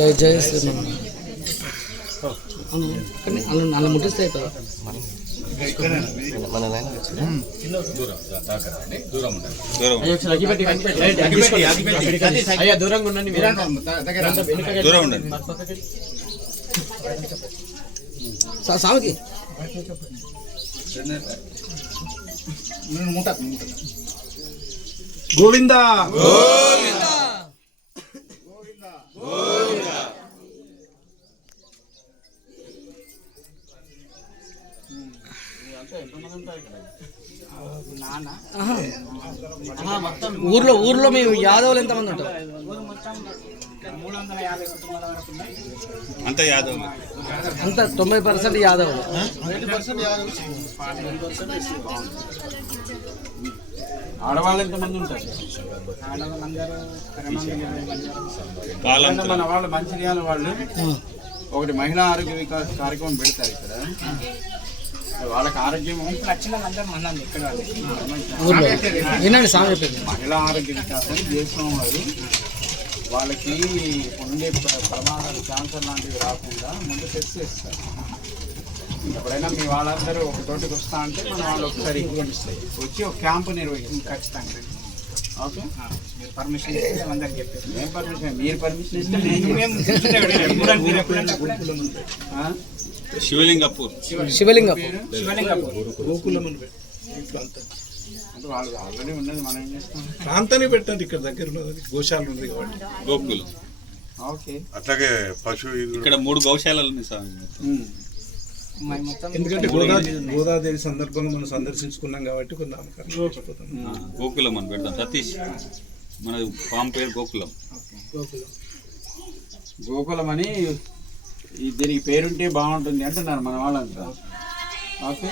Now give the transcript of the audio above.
జై జై శ్రీరామ్. కానీ అలా అలా ముట్టిస్తే అవుతుందా మన లైన్ అయ్యా దూరంగా ఉండండి మీరు దూరం ఉండండి సా- సామెకి గోవింద. ఊర్లో ఊర్లో మీ యాదవులు ఎంతమంది ఉంటారు? అంతా యాదవ్ అంత తొంభై పర్సెంట్ యాదవులు. ఆడవాళ్ళు ఎంతమంది ఉంటారు? కాలం మన వాళ్ళు మంచిర్యాల వాళ్ళు. ఒకటి మహిళా ఆరోగ్య వికాస్ కార్యక్రమం పెడతారు ఇక్కడ. వాళ్ళకి ఆరోగ్యం ఊర్లో. వినండి సామె చెప్పింది. మహిళా ఆరోగ్య వికాసం చేస్తున్నాం వారు. వాళ్ళకి ఉండే ప్ర- ప్రమాదాలు క్యాన్సర్ లాంటివి రాకుండా ముందు టెస్ట్ చేస్తారు. ఎప్పుడైనా మీ వాళ్ళందరూ ఒక చోటికి వస్తా అంటే మన వాళ్ళు ఒకసారి వచ్చి ఒక క్యాంపు నిర్వహిస్తాం ఖచ్చితంగా. ఓకే? పర్మిషన్ ఇస్తే అందరికి చెప్పేసి మేము పర్మిషన్ మీరు పర్మిషన్ ఇస్తే నేను శివలింగపూర్. శివలింగం పేరు గోకులం అని పెట్టు. ఇంట్లో అంతా. అంటే వాళ్ళు ఆల్రెడీ ఉన్నది మనం ఏం చేస్తాం ప్రాంతాన్ని పెట్టండి ఇక్కడ దగ్గరలో గోశాల ఉంది కాబట్టి. గోకుల్. ఓకే. అట్లాగే పశువు ఇక్కడ మూడు గౌశాలలు ఉన్నాయి స్వామి. ఎందుకంటే గోదావరి గోదాదేవి సందర్భంగా మనం సందర్శించుకున్నాం కాబట్టి. ఆ, గోకులం అని పెడతాం సతీష్ మన ఫామ్ పేరు గోకులం. గోకులం అని దీనికి పేరుంటే బాగుంటుంది అంటున్నారు మన వాళ్ళంతా. ఓకే.